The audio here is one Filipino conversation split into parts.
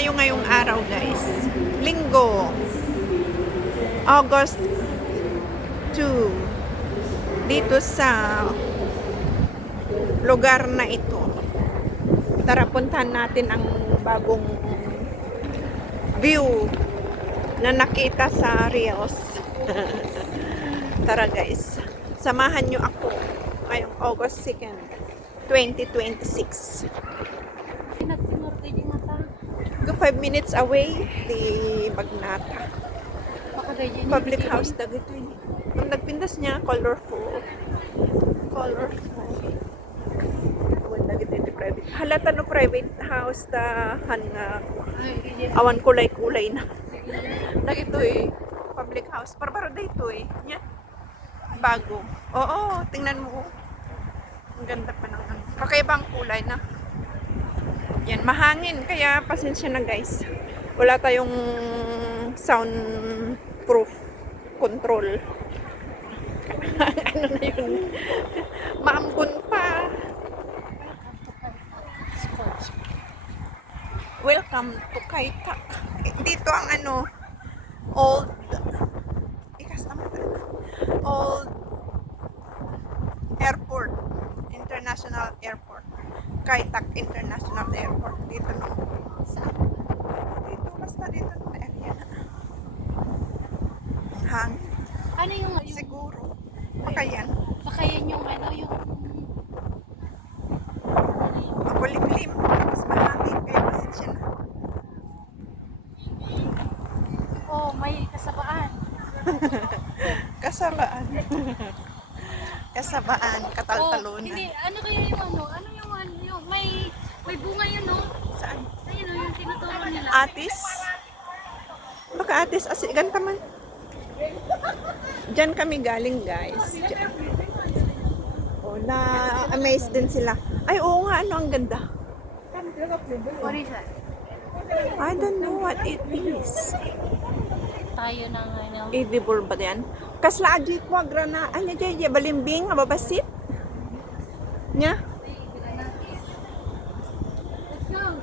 tayo ngayong araw, guys. Linggo. August 2. Dito sa lugar na ito. Tara, puntahan natin ang bagong view na nakita sa Reels. Tara, guys. Samahan nyo ako ngayong August 2nd, 2026. Go 5 minutes away di Bagnata. Public house dagito ini. Ang nagpindas niya colorful. Awan dagito di private. Halata no private house ta nga awan kulay-kulay na. Dagito public house. Para dito Nya. Bago. Oo, tingnan mo. Ang ganda pa ng kakaibang kulay na. Yan, mahangin. Kaya pasensya na, guys. Wala tayong soundproof control. Ano na yun? Maambun pa. Welcome to Kaitak. Dito ang old airport. International Airport. Kaitak International Airport. Dito no. Saan? Dito. Basta dito na area na. Hang. Ano yung Siguro. Baka yan. baka yan yung yung Makulimlim. Mas mahangin. Kaya pasensya na. may kasabaan. Kasabaan. Kasabaan. Kataltalunan. Hindi, ano kaya yung may bunga yun Saan? ayun yung tinuturo nila. Atis? Baka atis. Ganta man. Diyan kami galing, guys. Diyan. Na-amaze din sila. Ay, oo nga. Ano ang ganda? What is that? I don't know what it is. Tayo ng Edible ba yan? Kasla aji ko agrana. Ano dyan? Balimbing. Mababasit? Nya?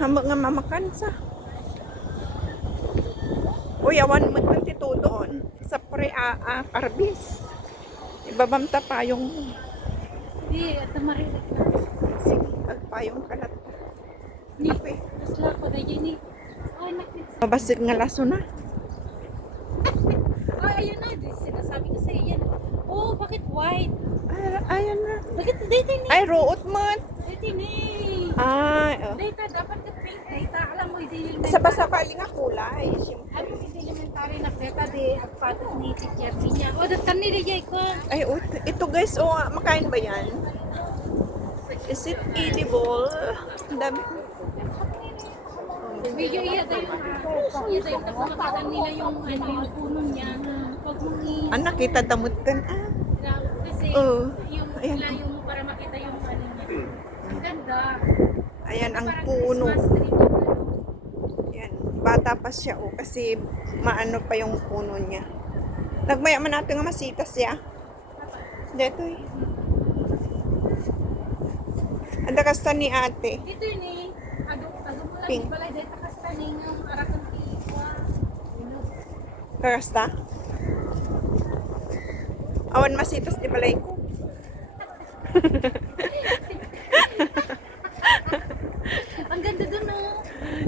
Hambak nga mamakan sa. Uy, awan mo tito doon. Sa karbis. Ibabamta pa yung Hindi, tamarinig na. sige, agpayong kalat. Ni, Kape. kasla ko na yun Ay, nakit. Mabasit nga laso na. Ayun na. Sinasabi ko sa yan. Bakit white? Ayan na. Bakit data ni? Ay, root man. Data ni. Ay, Data, dapat ka pink data. Alam mo, hindi sa basa-bali nga kulay. Siyempre. ano elementary na data di agpatos ni teacher niya. Datan ni Rejay ko. Ay, ito guys, makain ba yan? Is it edible? Ang dami. Medyo iya tayo yung nakakatan nila yung puno niya. Pag mong Nakita damot kan. kasi yung ayan. layo mo para makita yung niya. Ang ganda. Ayan ang Parang puno. Christmas tree na Yan. Bata pa siya kasi maano pa yung puno niya. Nagmaya man natin nga masitas ya. Dito Anda kasta ni ate. Dito yun Ado mo lang Pink. balay dito kasta ning arakan tiwa. Kasta? Awan masitas di balay ko. Ang ganda dun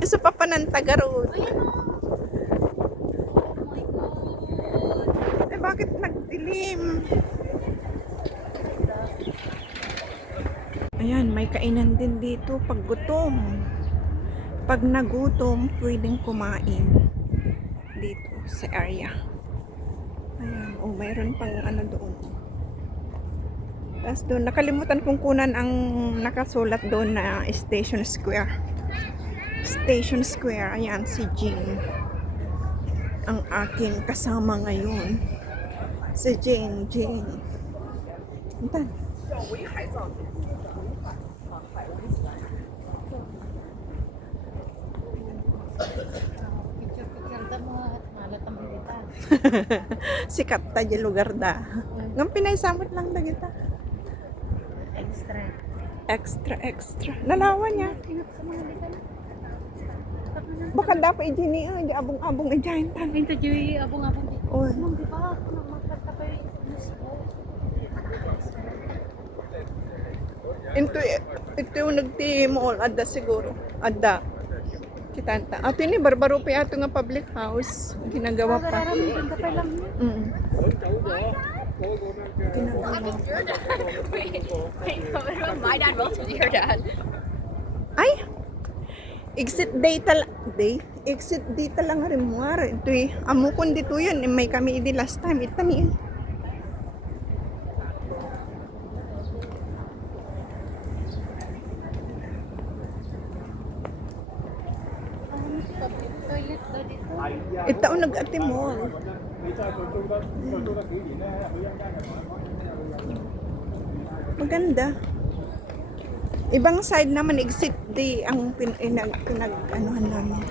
Isa pa ng tagarod. Ayan Oh my God. Eh bakit nagdilim? Ayan, may kainan din dito pag gutom. Pag nagutom, pwedeng kumain dito sa area. Ayan, mayroon pang doon. Tapos doon, nakalimutan kong kunan ang nakasulat doon na Station Square. Station Square, ayan, si Jing. Ang aking kasama ngayon. Si Jing. Antan? Picture mo at malat ang bilita. Sikat ta di lugar da. Ngam pinaysamot lang da kita. Extra. Extra. Nalawan niya. Tinap sa mga litan. Baka dapat i-gini, di abong-abong i-giant tan. Minta Joy, abong-abong dito. Oy. Ma'am, di ba? Magkakapay. Ito yung nagti-mall, adda siguro. Adda. Kitanta. Ato ni barbaro pa ato nga public house. Ginagawa pa. Marararamdaman ka pa lang niya. Ginagawa. My dad will to your dad. Ay! Exit day exit day lang rin mo rin. Ito eh. Amukon dito yun. May kami idi last time. Ito ni. Public toilet daw dito. Ito ang nag-ati mall. Maganda. Ibang side naman exit day ang pinag-anuhan namin.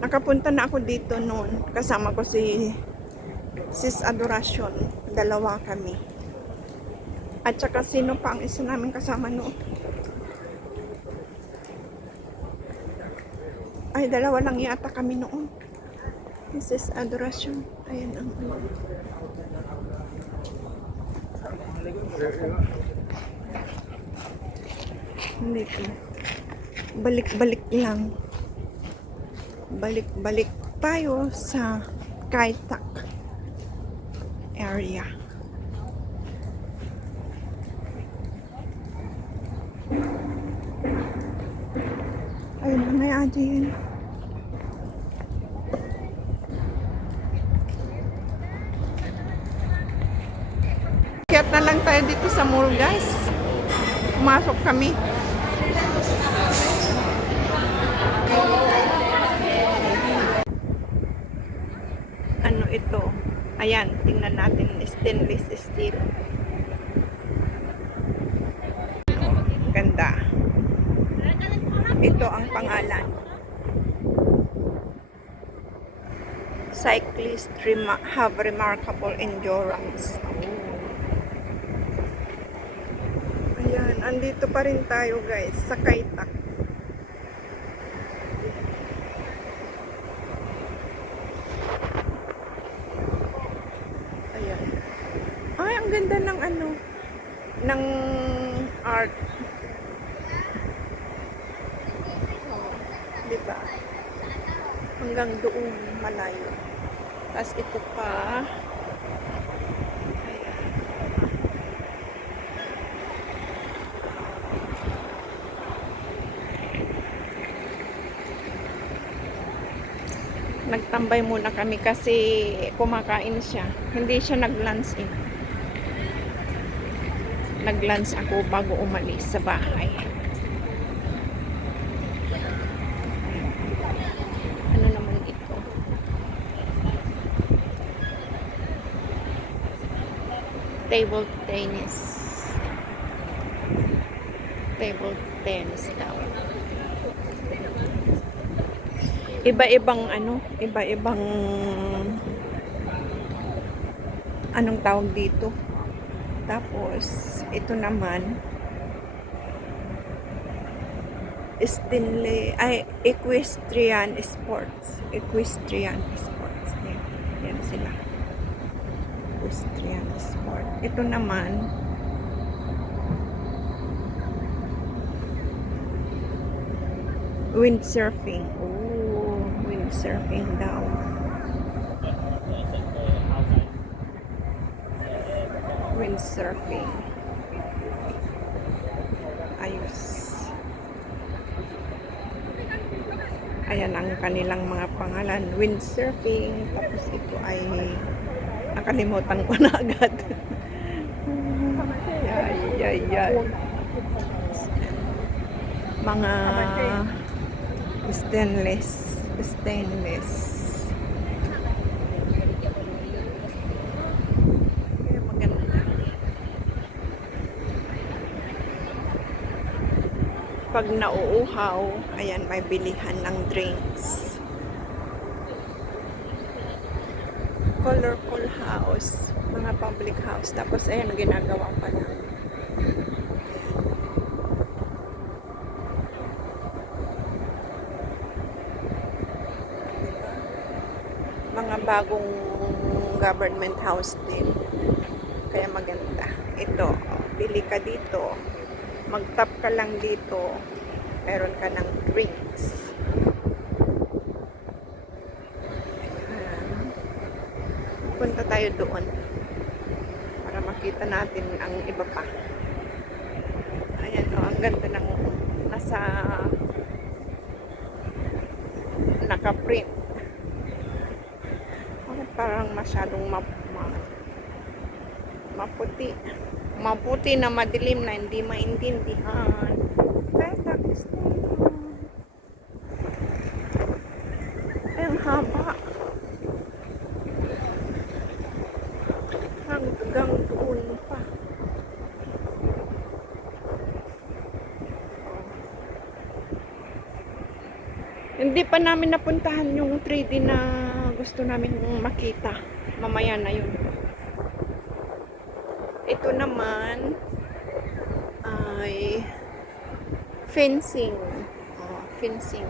Nakapunta na ako dito noon. Kasama ko si Sis Adoracion. Dalawa kami. At saka sino pa ang isa namin kasama noon? Ay, dalawa lang yata kami noon. Sis Adoracion. Ayan ang hindi ko. Balik-balik lang. Balik-balik tayo sa Kaitak area. Ayun na may adin. Kiyat na lang tayo dito sa mall, guys. Pumasok kami. Ano ito? Ayan, tingnan natin. Stainless steel. Ganda. Ito ang pangalan. Cyclists have remarkable endurance. Ayan, andito pa rin tayo guys sa Kaitak. Ayan. Ay, ang ganda ng ano, ng art. Oh, diba? Hanggang doon malayo. Tapos ito pa. Ayan. Nagtambay muna kami kasi kumakain siya. Hindi siya nag-lunch eh. Nag-lunch ako bago umalis sa bahay. Ano naman ito? Table tennis. Table tennis daw. Iba-ibang ano, iba-ibang anong tawag dito. Tapos ito naman equestrian sports. Equestrian sports. Yan sila. Equestrian sport. Ito naman windsurfing. Oh, windsurfing daw. Windsurfing. Ayos. Ayan ang kanilang mga pangalan. Windsurfing. Tapos ito ay nakalimutan ko na agad. Yay. Mga stainless. Maganda. Pag nauuhaw, ayan, may bilihan ng drinks. Colorful house, mga public house. Tapos ayan, ginagawa pa na. bagong government house din. Kaya maganda. Ito, bili ka dito. Mag-tap ka lang dito. Meron ka ng drinks. Punta tayo doon para makita natin ang iba pa. Ayan, ang ganda ng nasa naka-print. Parang masyadong maputi na madilim na hindi maintindihan. Kaya tapos ay ang haba hanggang doon pa. Hindi pa namin napuntahan yung 3D na gusto namin makita. Mamaya na yun. Ito naman ay fencing. Oh, fencing.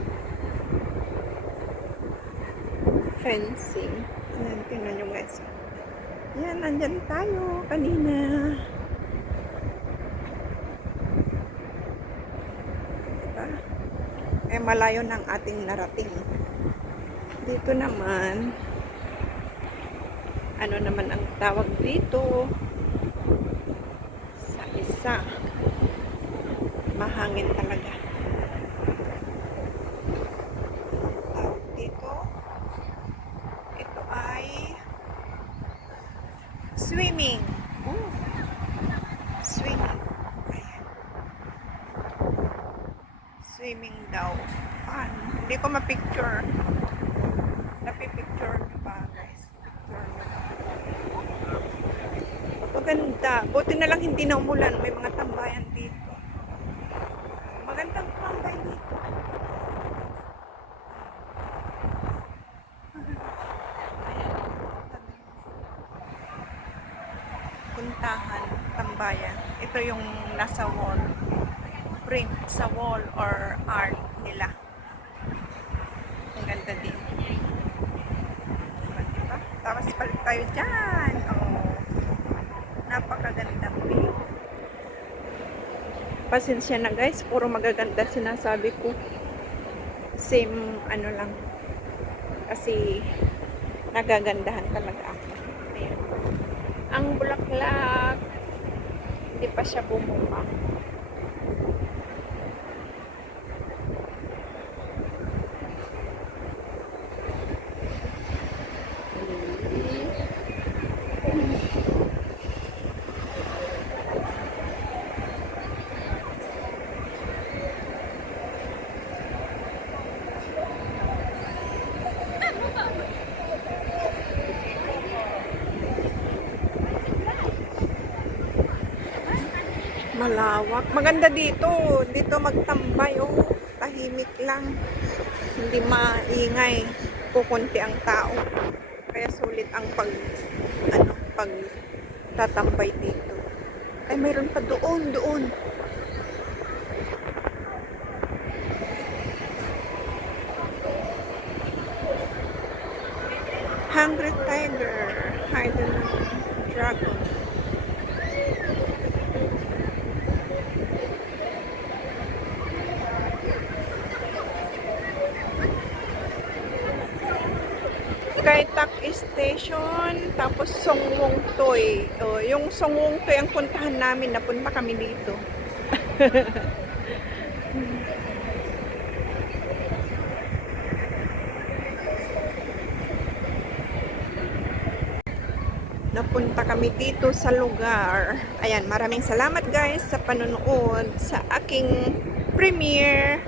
Fencing. Ayan, tingnan nyo guys. Yan, nandyan tayo kanina. Diba? Eh, malayo ng ating narating. Dito naman, ano naman ang tawag dito? Sa isa. Mahangin talaga. Tawag dito. Ito ay swimming. Swimming. Ayan. Swimming daw. Hindi ko ma-picture. Napipicture nyo ba guys? Picture nyo. Maganda. Buti na lang hindi na umulan. May mga tambayan dito. Magandang tambay dito. Ayan. Puntahan, tambayan. Ito yung nasa wall. Print sa wall or art nila. Ang ganda din. Diba? Tapos balik tayo dyan. Oh, napakaganda view. Pasensya na guys, puro magaganda sinasabi ko. Same ano lang. Kasi nagagandahan talaga ako. Ayan. Ang bulaklak, hindi pa siya bumuka. Malawak. Maganda dito. Dito magtambay. Oh, tahimik lang. Hindi maingay. Kukunti ang tao. Kaya sulit ang pag tatambay dito. Ay, mayroon pa doon. Hungry tiger. Hidden dragon. Kaitak Station, tapos Songwon Toy. Oh, yung Songwon Toy ang puntahan namin, napunta kami dito. Napunta kami dito sa lugar. Ayan, maraming salamat guys sa panonood sa aking premiere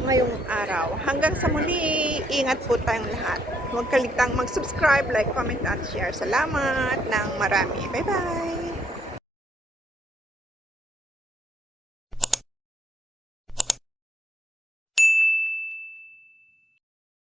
ngayong araw. Hanggang sa muli, ingat po tayong lahat. Huwag kalitang mag-subscribe, like, comment, at share. Salamat ng marami. Bye-bye!